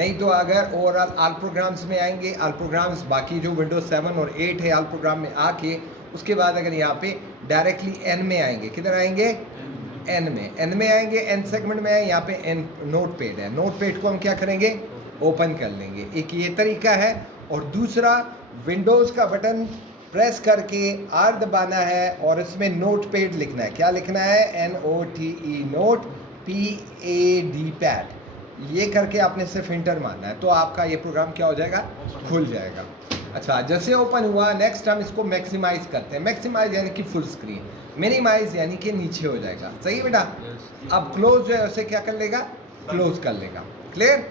नहीं तो अगर ओवरऑल आल प्रोग्राम्स में आएंगे, आल प्रोग्राम्स बाकी जो विंडोज 7 और 8 है आल प्रोग्राम में आके उसके बाद अगर यहाँ पे डायरेक्टली एन में आएंगे, किधर आएंगे, एन में आएंगे, एन सेगमेंट में आए, यहाँ पे एन नोट पैड है, नोट पैड को हम क्या करेंगे, ओपन कर लेंगे। एक ये तरीका है। और दूसरा विंडोज़ का बटन प्रेस करके आर दबाना है और इसमें नोट पैड लिखना है। क्या लिखना है, NOTE नोट PAD पैड। ये करके आपने सिर्फ इंटर मारना है तो आपका ये प्रोग्राम क्या हो जाएगा, खुल जाएगा। अच्छा, जैसे ओपन हुआ नेक्स्ट हम इसको मैक्सिमाइज करते हैं। मैक्सिमाइज यानी कि फुल स्क्रीन, मिनिमाइज यानी कि नीचे हो जाएगा। सही बेटा। अब क्लोज जो है उसे क्या कर लेगा, क्लोज कर लेगा। क्लियर।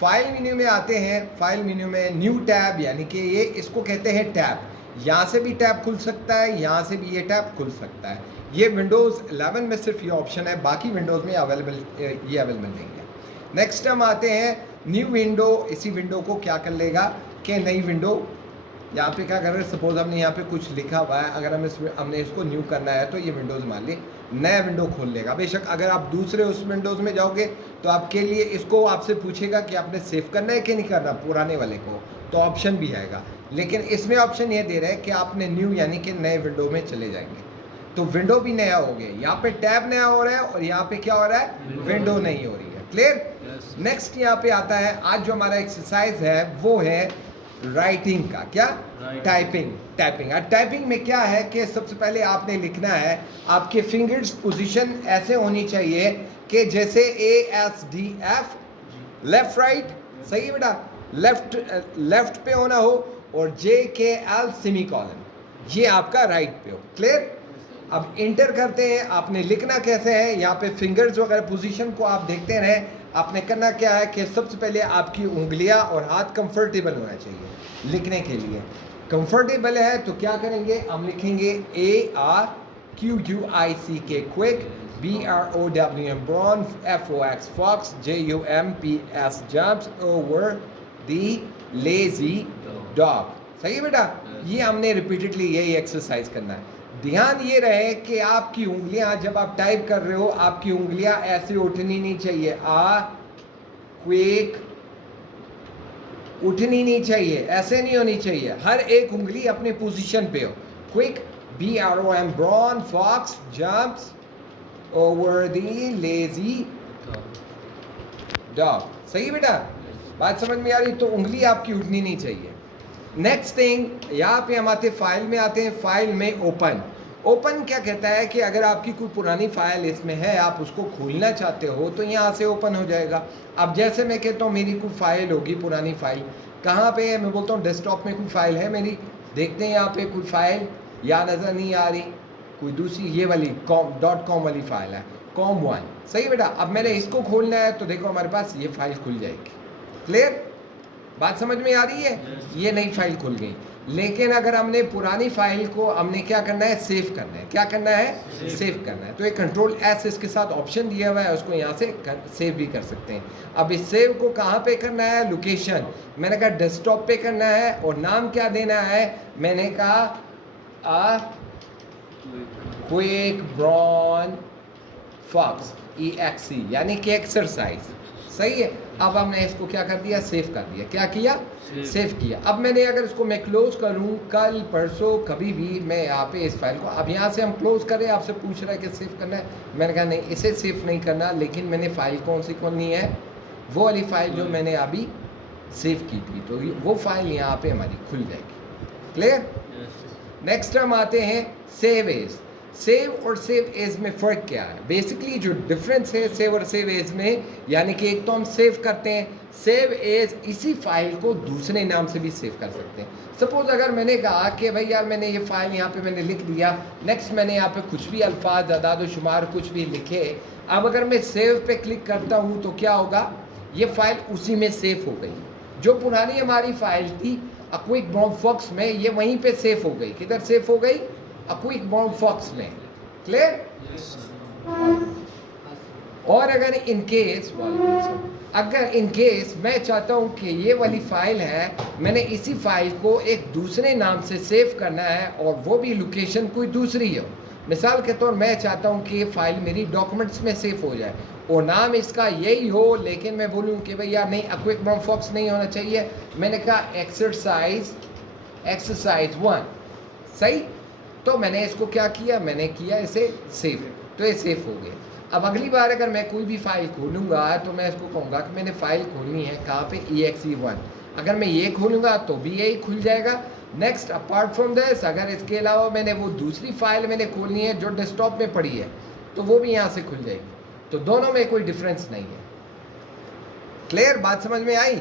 फाइल मेन्यू में आते हैं। फाइल मेन्यू में न्यू टैब यानी कि ये इसको कहते हैं टैब। यहाँ से भी टैब खुल सकता है, यहाँ से भी ये टैब खुल सकता है। ये विंडोज़ 11 में सिर्फ ये ऑप्शन है, बाकी विंडोज़ में ये अवेलेबल नहीं है। नेक्स्ट हम आते हैं न्यू विंडो। इसी विंडो को क्या कर लेगा कि नई विंडो, यहाँ पे क्या कर रहे हैं, सपोज हमने यहाँ पे कुछ लिखा हुआ है, अगर हमने इसको न्यू करना है तो ये विंडोज़ मान ली नया विंडो खोल लेगा। बेशक अगर आप दूसरे उस विंडोज़ में जाओगे तो आपके लिए इसको आपसे पूछेगा कि आपने सेव करना है कि नहीं करना पुराने वाले को, तो ऑप्शन भी आएगा। लेकिन इसमें ऑप्शन ये दे रहा है कि आपने न्यू यानी कि नए विंडो में चले जाएंगे तो विंडो भी नया हो गया। यहाँ पे टैब नया हो रहा है और यहाँ पे क्या हो रहा है, विंडो नहीं हो रही है। क्लियर। नेक्स्ट यहाँ पे आता है, आज जो हमारा एक्सरसाइज है वो है राइटिंग का। क्या, टाइपिंग। अब टाइपिंग में क्या है कि सबसे पहले आपने लिखना है, आपके फिंगर्स पोजीशन ऐसे होनी चाहिए कि जैसे ASDF लेफ्ट राइट, सही है बेटा, लेफ्ट पे होना हो, और JKL सेमीकोलन, ये आपका राइट पे हो। क्लियर। अब इंटर करते हैं। आपने लिखना कैसे है, यहाँ पे फिंगर्स वगैरह पोजीशन को आप देखते रहें। आपने करना क्या है कि सबसे पहले आपकी उंगलियां और हाथ कंफर्टेबल होना चाहिए लिखने के लिए। कंफर्टेबल है तो क्या करेंगे, हम लिखेंगे ARQUICK quick, BROWM brown, FOX fox, JUMPS jumps, over the lazy dog. सही है बेटा। ये हमने रिपीटेडली यही एक्सरसाइज करना है। ध्यान ये रहे कि आपकी उंगलियां जब आप टाइप कर रहे हो, आपकी उंगलियां ऐसे उठनी नहीं चाहिए, क्विक उठनी नहीं चाहिए, ऐसे नहीं होनी चाहिए। हर एक उंगली अपने पोजीशन पे हो। Quick, BROM brown, fox jumps, over the lazy dog. सही बेटा, बात समझ में आ रही। तो उंगली आपकी उठनी नहीं चाहिए। नेक्स्ट थिंग, यहाँ पे हम आते फाइल में आते हैं। फाइल में ओपन क्या कहता है कि अगर आपकी कोई पुरानी फाइल इसमें है, आप उसको खोलना चाहते हो तो यहाँ से ओपन हो जाएगा। अब जैसे मैं कहता हूँ मेरी कोई फाइल होगी, पुरानी फाइल कहाँ पे है, मैं बोलता हूँ डेस्कटॉप में कोई फाइल है मेरी, देखते हैं यहाँ पे कोई फाइल या नज़र नहीं आ रही, कोई दूसरी ये वाली .com वाली फाइल है, com1। सही बेटा। अब मैंने इसको खोलना है तो देखो हमारे पास ये फाइल खुल जाएगी। क्लियर, बात समझ में आ रही है। ये नई फाइल खुल गई। लेकिन अगर हमने पुरानी फाइल को हमने क्या करना है, सेव करना है। क्या करना है, सेव करना है। तो एक Ctrl+S इसके साथ ऑप्शन दिया हुआ है, उसको यहाँ से सेव भी कर सकते हैं। अब इस सेव को कहाँ पे करना है, लोकेशन, मैंने कहा डेस्कटॉप पे करना है। और नाम क्या देना है, मैंने कहा क्विक ब्रॉन फॉक्स EXE यानी कि एक्सरसाइज। सही है। अब हमने इसको क्या कर दिया, सेव कर दिया। क्या किया, सेव किया। अब मैंने अगर इसको मैं क्लोज करूं, कल परसों कभी भी मैं यहाँ पे इस फाइल को, अब यहाँ से हम क्लोज करें, आपसे पूछ रहा है कि सेव करना है, मैंने कहा नहीं इसे सेव नहीं करना, लेकिन मैंने फाइल कौन सी खोलनी है, वो वाली फाइल जो मैंने अभी सेव की थी, तो वो फाइल यहाँ पे हमारी खुल जाएगी। क्लियर। नेक्स्ट हम आते हैं सेव एज। सेव और सेव एज में फ़र्क क्या है, बेसिकली जो डिफरेंस है सेव और सेव एज में, यानी कि एक तो हम सेव करते हैं, सेव एज इसी फाइल को दूसरे नाम से भी सेव कर सकते हैं। सपोज अगर मैंने कहा कि भाई यार मैंने ये फाइल यहाँ पे मैंने लिख दिया, नेक्स्ट मैंने यहाँ पे कुछ भी अल्फाज अदाद शुमार कुछ भी लिखे, अब अगर मैं सेव पे क्लिक करता हूँ तो क्या होगा, ये फाइल उसी में सेव हो गई। जो पुरानी हमारी फाइल थी क्विक ब्रॉन फॉक्स में, ये वहीं पे सेव हो गई। किधर सेव हो गई, क्विक ब्रॉन फॉक्स में। क्लियर। और अगर इन केस मैं चाहता हूं कि ये वाली फाइल है, मैंने इसी फाइल को एक दूसरे नाम से सेव करना है और वो भी लोकेशन कोई दूसरी हो, मिसाल के तौर मैं चाहता हूं कि ये फाइल मेरी डॉक्यूमेंट्स में सेव हो जाए, और नाम इसका यही हो, लेकिन मैं बोलूँ कि भाई यार नहीं क्विक ब्राउन फॉक्स नहीं होना चाहिए, मैंने कहा एक्सरसाइज 1, सही। तो मैंने इसको क्या किया, मैंने किया इसे सेव, तो ये सेव हो गया। अब अगली बार अगर मैं कोई भी फाइल खोलूँगा तो मैं इसको कहूँगा कि मैंने फ़ाइल खोलनी है कहाँ पे, exe1। अगर मैं ये खोलूँगा तो भी यही खुल जाएगा। नेक्स्ट अपार्ट फ्रॉम दिस, अगर इसके अलावा मैंने वो दूसरी फाइल मैंने खोलनी है जो डेस्कटॉप में पड़ी है, तो वो भी यहाँ से खुल जाएगी। तो दोनों में कोई डिफरेंस नहीं है। क्लियर, बात समझ में आई?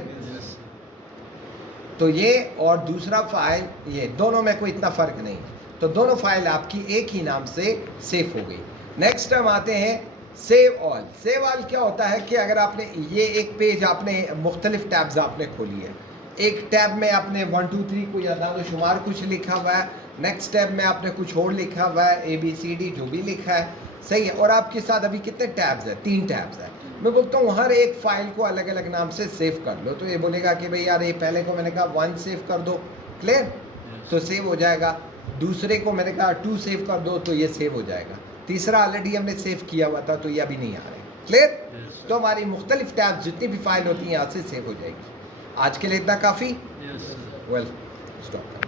तो ये और दूसरा फाइल, ये दोनों में कोई इतना फ़र्क नहीं है। तो दोनों फाइल आपकी एक ही नाम से सेव हो गई। नेक्स्ट हम आते हैं सेव ऑल। सेव ऑल क्या होता है कि अगर आपने ये एक पेज आपने मुख्तलिफ टैब्स आपने खोली है, एक टैब में आपने 1 2 3 कोई अंदाज़ो शुमार कुछ लिखा हुआ है, नेक्स्ट टैब में आपने कुछ और लिखा हुआ है, ABCD जो भी लिखा है, सही है। और आपके साथ अभी कितने टैब्स हैं, 3 टैब्स हैं। मैं बोलता हूँ हर एक फ़ाइल को अलग अलग नाम से सेव कर लो, तो ये बोलेगा कि भाई यार ये पहले को मैंने कहा 1 सेव कर दो, क्लियर, तो सेव हो जाएगा। दूसरे को मैंने कहा 2 सेव कर दो, तो ये सेव हो जाएगा। तीसरा ऑलरेडी हमने सेव किया हुआ था, तो ये अभी नहीं आ रहा है, क्लियर। तो हमारी मुख्तलिफ टैब्स जितनी भी फाइल होती हैं यहाँ से सेव हो जाएगी। आज के लिए इतना काफ़ी। Well stop.